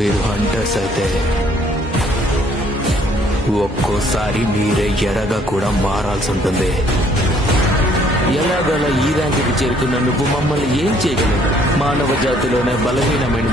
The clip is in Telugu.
మీరు హంటర్స్ అయితే ఒక్కోసారి మీరే ఎరగా కూడా మారాల్సి ఉంటుంది. ఎలాగలా ఈ ర్యాంకుకి చేరుకున్న నువ్వు మమ్మల్ని ఏం చేయగలవు? మానవ జాతిలోనే బలహీనమైన